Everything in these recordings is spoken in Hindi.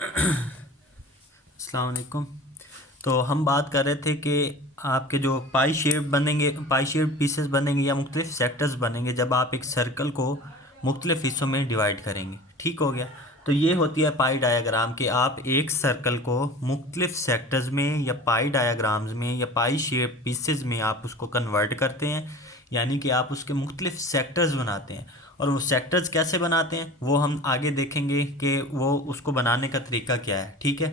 अस्सलाम वालेकुम। तो हम बात कर रहे थे कि आपके जो पाई शेप बनेंगे, पाई शेप पीसेस बनेंगे या मुख्तलिफ सेक्टर्स बनेंगे जब आप एक सर्कल को मुख्तलिफ हिस्सों में डिवाइड करेंगे। ठीक हो गया। तो ये होती है पाई डायाग्राम कि आप एक सर्कल को मुख्तलिफ सेक्टर्स में या पाई डायाग्राम्स में या पाई शेप पीसेस में आप उसको कन्वर्ट करते हैं, यानी कि आप उसके मुख्तलिफ सेक्टर्स बनाते हैं। और वो सेक्टर्स कैसे बनाते हैं वो हम आगे देखेंगे कि वो उसको बनाने का तरीका क्या है। ठीक है।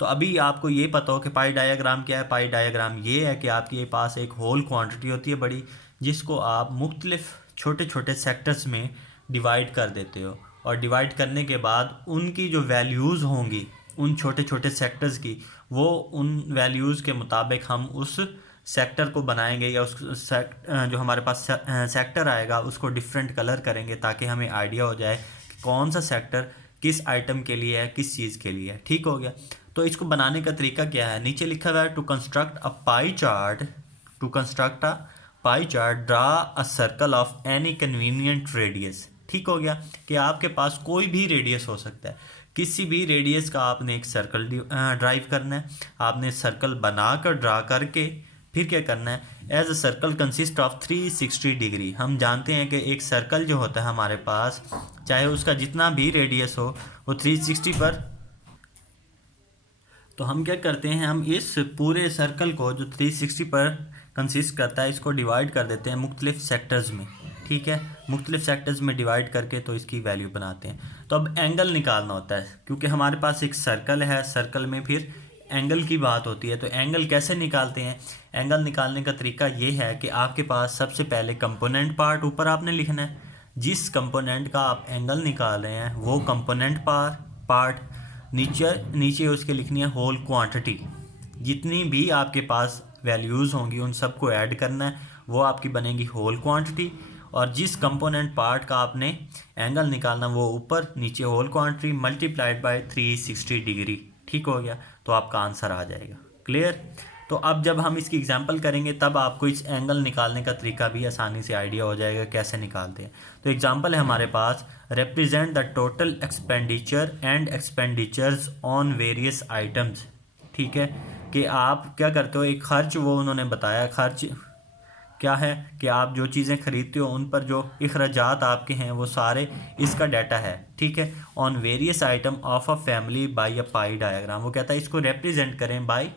तो अभी आपको ये पता हो कि पाई डायाग्राम क्या है। पाई डायाग्राम ये है कि आपके पास एक होल क्वांटिटी होती है बड़ी, जिसको आप मुख्तलिफ छोटे छोटे सेक्टर्स में डिवाइड कर देते हो, और डिवाइड करने के बाद उनकी जो वैल्यूज़ होंगी उन छोटे छोटे सेक्टर्स की, वो उन वैल्यूज़ के मुताबिक हम उस सेक्टर को बनाएंगे या जो हमारे पास सेक्टर आएगा उसको डिफरेंट कलर करेंगे ताकि हमें आइडिया हो जाए कि कौन सा सेक्टर किस आइटम के लिए है, किस चीज़ के लिए है। ठीक हो गया। तो इसको बनाने का तरीका क्या है, नीचे लिखा हुआ है to construct a pie chart, to construct a pie chart draw a circle of any convenient radius. ठीक हो गया कि आपके पास कोई भी रेडियस हो सकता है, किसी भी रेडियस का आपने एक सर्कल ड्राइव करना है। आपने सर्कल बनाकर ड्रा करके फिर क्या करना है, as a circle consist of 360 degree. हम जानते हैं कि एक सर्कल जो होता है हमारे पास, चाहे उसका जितना भी रेडियस हो, वो 360 पर। तो हम क्या करते हैं, हम इस पूरे सर्कल को जो 360 पर कंसिस्ट करता है इसको डिवाइड कर देते हैं मुख्तलिफ सेक्टर्स में। ठीक है। मुख्तलिफ सेक्टर्स में डिवाइड करके तो इसकी वैल्यू बनाते हैं। तो अब एंगल निकालना होता है, क्योंकि हमारे पास एक सर्कल है, सर्कल में फिर एंगल की बात होती है। तो एंगल कैसे निकालते हैं, एंगल निकालने का तरीका ये है कि आपके पास सबसे पहले कंपोनेंट पार्ट ऊपर आपने लिखना है। जिस कंपोनेंट का आप एंगल निकाल रहे हैं वो कंपोनेंट पार्ट नीचे नीचे उसके लिखनी है होल क्वांटिटी। जितनी भी आपके पास वैल्यूज़ होंगी उन सबको ऐड करना है, वो आपकी बनेगी होल क्वांटिटी। और जिस कंपोनेंट पार्ट का आपने एंगल निकालना वो ऊपर, नीचे whole quantity multiplied by 360 degree. ठीक हो गया। तो आपका आंसर आ जाएगा। क्लियर। तो अब जब हम इसकी एग्जांपल करेंगे तब आपको इस एंगल निकालने का तरीका भी आसानी से आइडिया हो जाएगा कैसे निकालते हैं। तो एग्जांपल है हमारे पास, represent the total expenditure and expenditures on various items. ठीक है। कि आप क्या करते हो, एक खर्च वो उन्होंने बताया, खर्च क्या है कि आप जो चीज़ें खरीदते हो उन पर जो अखराजात आपके हैं वो सारे इसका डाटा है। ठीक है। On various item of a family by a pie diagram. वो कहता है इसको रिप्रेजेंट करें बाय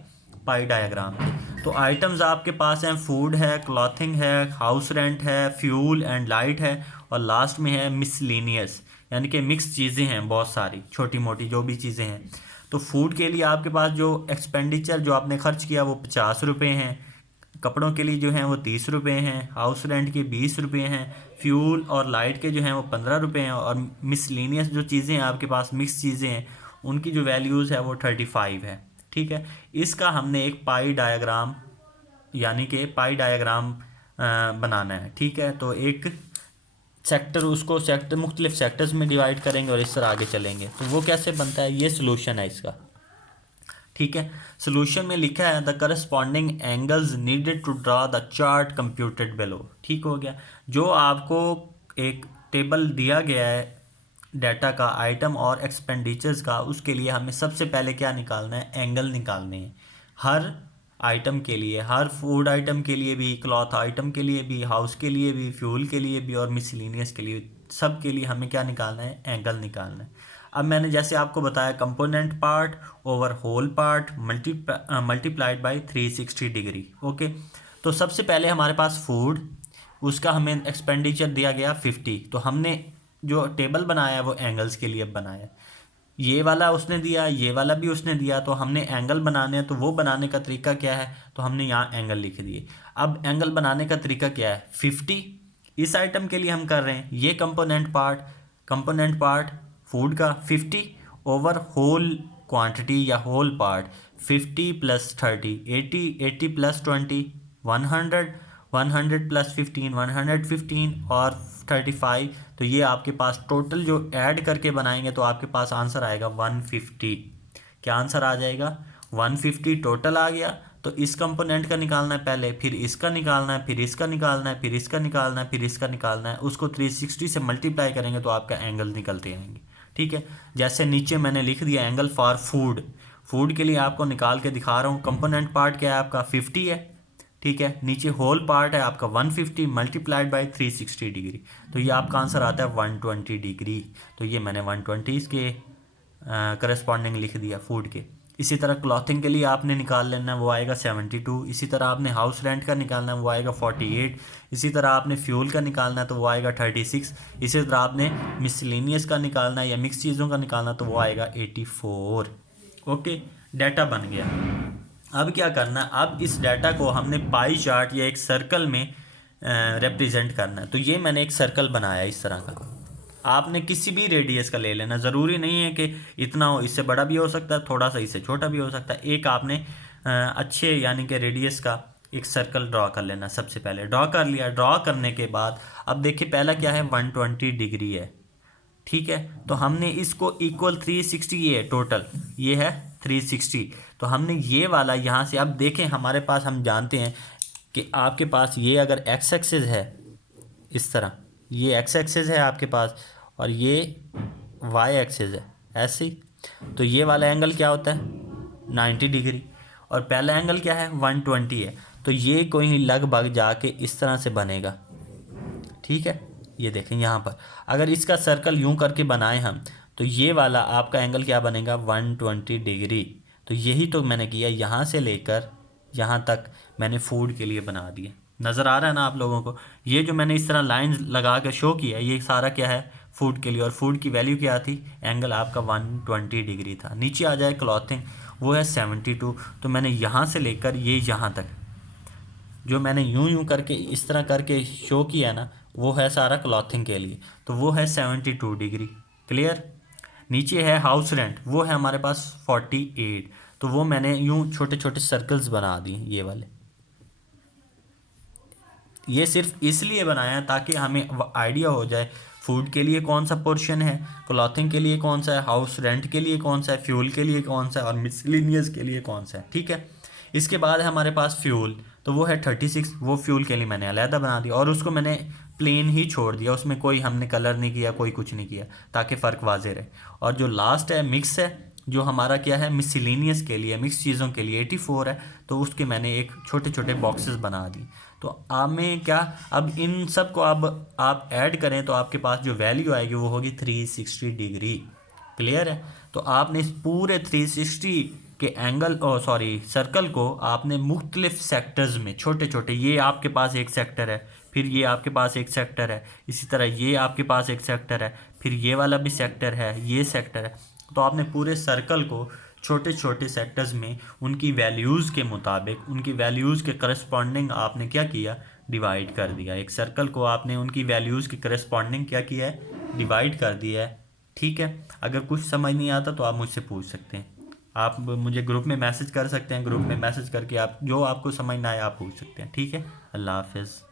पाई डायग्राम। तो आइटम्स आपके पास हैं, फूड है, क्लॉथिंग है, हाउस रेंट है, फ्यूल एंड लाइट है, और लास्ट में है मिसलिनियस, यानी कि मिक्स चीज़ें हैं, बहुत सारी छोटी मोटी जो भी चीज़ें हैं। तो फूड के लिए आपके पास जो एक्सपेंडिचर जो आपने खर्च किया वो 50 रुपये हैं, कपड़ों के लिए जो हैं वो 30 रुपये हैं, हाउस रेंट के 20 रुपये हैं, फ्यूल और लाइट के जो हैं वो 15 रुपये हैं, और मिसलिनियस जो चीज़ें हैं आपके पास मिक्स चीज़ें हैं उनकी जो वैल्यूज़ है वो 35 है। ठीक है। इसका हमने एक पाई डायग्राम, यानी कि पाई डायग्राम बनाना है। ठीक है। तो एक सेक्टर, उसको सेक्टर मुख्तलिफ सेक्टर्स में डिवाइड करेंगे और इस तरह आगे चलेंगे। तो वो कैसे बनता है, ये सोल्यूशन है इसका। ठीक है। सोल्यूशन में लिखा है the corresponding angles needed to draw the chart computed below. ठीक हो गया। जो आपको एक टेबल दिया गया है डाटा का, आइटम और एक्सपेंडिचर्स का, उसके लिए हमें सबसे पहले क्या निकालना है, एंगल निकालने हैं। हर आइटम के लिए, हर फूड आइटम के लिए भी, क्लॉथ आइटम के लिए भी, हाउस के लिए भी, फ्यूल के लिए भी और मिसलिनियस के लिए, सब के लिए हमें क्या निकालना है, एंगल निकालना है। अब मैंने जैसे आपको बताया component part over whole part multiplied by 360 degree. Okay. तो सबसे पहले हमारे पास फूड, उसका हमें एक्सपेंडिचर दिया गया 50। तो हमने जो टेबल बनाया है वो एंगल्स के लिए बनाया है। ये वाला उसने दिया, ये वाला भी उसने दिया, तो हमने एंगल बनाने हैं। तो वो बनाने का तरीका क्या है, तो हमने यहाँ एंगल लिख दिए। अब एंगल बनाने का तरीका क्या है, 50 इस आइटम के लिए हम कर रहे हैं, ये कंपोनेंट पार्ट फूड का 50 ओवर होल क्वांटिटी या whole part 50 plus 30 80, 80 plus 20 100, 100 plus 15 115 और 35। तो ये आपके पास टोटल जो ऐड करके बनाएंगे तो आपके पास आंसर आएगा 150। क्या आंसर आ जाएगा, 150 टोटल आ गया। तो इस कंपोनेंट का निकालना है पहले, फिर इसका निकालना है, फिर इसका निकालना है, फिर इसका निकालना है, फिर इसका निकालना है। उसको 360 से मल्टीप्लाई करेंगे तो आपका एंगल निकलते आएंगे। ठीक है। जैसे नीचे मैंने लिख दिया एंगल फॉर फूड, फूड के लिए आपको निकाल के दिखा रहा हूँ। कंपोनेंट पार्ट क्या है आपका 50 है, ठीक है। नीचे होल पार्ट है आपका 150 मल्टीप्लाइड बाई 360 डिग्री, तो ये आपका आंसर आता है 120 डिग्री। तो ये मैंने 120 के करस्पॉन्डिंग लिख दिया फूड के। इसी तरह क्लॉथिंग के लिए आपने निकाल लेना है, वो आएगा 72। इसी तरह आपने हाउस रेंट का निकालना है, वो आएगा 48। इसी तरह आपने फ्यूल का निकालना है तो वो आएगा 36। इसी तरह आपने मिसलेनियस का निकालना है या मिक्स चीज़ों का निकालना तो वो आएगा 84। ओके, डाटा बन गया। अब क्या करना है, अब इस डाटा को हमने पाई चार्ट या एक सर्कल में रिप्रेजेंट करना है। तो ये मैंने एक सर्कल बनाया इस तरह का, आपने किसी भी रेडियस का ले लेना, ज़रूरी नहीं है कि इतना हो, इससे बड़ा भी हो सकता है, थोड़ा सा इससे छोटा भी हो सकता है। एक आपने अच्छे यानी कि रेडियस का एक सर्कल ड्रॉ कर लेना। सबसे पहले ड्रॉ कर लिया, ड्रॉ करने के बाद अब देखिए पहला क्या है 120 डिग्री है, ठीक है। तो हमने इसको इक्वल 360, ये है टोटल, ये है 360। तो हमने ये वाला यहाँ से, अब देखें हमारे पास, हम जानते हैं कि आपके पास ये अगर एक्स एक्सिस है इस तरह, ये एक्स एक्सिस है आपके पास और ये वाई एक्सिस है ऐसे ही, तो ये वाला एंगल क्या होता है 90 डिग्री और पहला एंगल क्या है 120 है। तो ये कोई लगभग जाके इस तरह से बनेगा, ठीक है। ये देखें यहाँ पर अगर इसका सर्कल यूं करके बनाएं हम, तो ये वाला आपका एंगल क्या बनेगा 120 डिग्री। तो यही तो मैंने किया, यहाँ से लेकर यहाँ तक मैंने फूड के लिए बना दिया। नज़र आ रहा है ना आप लोगों को, ये जो मैंने इस तरह लाइन लगा के शो किया ये सारा क्या है फूड के लिए, और फूड की वैल्यू क्या थी, एंगल आपका 120 डिग्री था। नीचे आ जाए क्लॉथिंग, वो है 72। तो मैंने यहाँ से लेकर ये यहाँ तक जो मैंने यूं करके इस तरह करके शो किया ना, वो है सारा क्लॉथिंग के लिए, तो वो है 72 डिग्री। क्लियर। नीचे है हाउस रेंट, वो है हमारे पास 48। तो वो मैंने यूं छोटे छोटे सर्कल्स बना दिए ये वाले। ये सिर्फ इसलिए बनाया ताकि हमें आइडिया हो जाए फूड के लिए कौन सा पोर्शन है, क्लॉथिंग के लिए कौन सा है, हाउस रेंट के लिए कौन सा है, फ्यूल के लिए कौन सा है और मिसलेनियस के लिए कौन सा है, ठीक है। इसके बाद है हमारे पास फ्यूल, तो वो है 36। वो फ्यूल के लिए मैंने अलहदा बना दिया और उसको मैंने प्लेन ही छोड़ दिया, उसमें कोई हमने कलर नहीं किया, कोई कुछ नहीं किया, ताकि फ़र्क वाजे रहे। और जो लास्ट है मिक्स है, जो हमारा क्या है मिसलेनियस के लिए, मिक्स चीज़ों के लिए 84 है, तो उसके मैंने एक छोटे छोटे बॉक्सेस बना दिए। तो आप में क्या, अब इन सब को अब आप ऐड करें तो आपके पास जो वैल्यू आएगी वो होगी 360 डिग्री। क्लियर है। तो आपने इस पूरे 360 के एंगल सर्कल को आपने मुख्तलिफ सेक्टर्स में छोटे छोटे, ये आपके पास एक सेक्टर है, फिर ये आपके पास एक सेक्टर है, इसी तरह ये आपके पास एक सेक्टर है, फिर ये वाला भी सेक्टर है, ये सेक्टर है। तो आपने पूरे सर्कल को छोटे छोटे सेक्टर्स में उनकी वैल्यूज़ के मुताबिक, उनकी वैल्यूज़ के करस्पॉन्डिंग आपने क्या किया, डिवाइड कर दिया। एक सर्कल को आपने उनकी वैल्यूज़ के करस्पॉन्डिंग क्या किया है, डिवाइड कर दिया है, ठीक है। अगर कुछ समझ नहीं आता तो आप मुझसे पूछ सकते हैं, आप मुझे ग्रुप में मैसेज कर सकते हैं, ग्रुप में मैसेज करके आप जो आपको समझ ना आए आप पूछ सकते हैं, ठीक है। अल्लाह हाफ़िज़।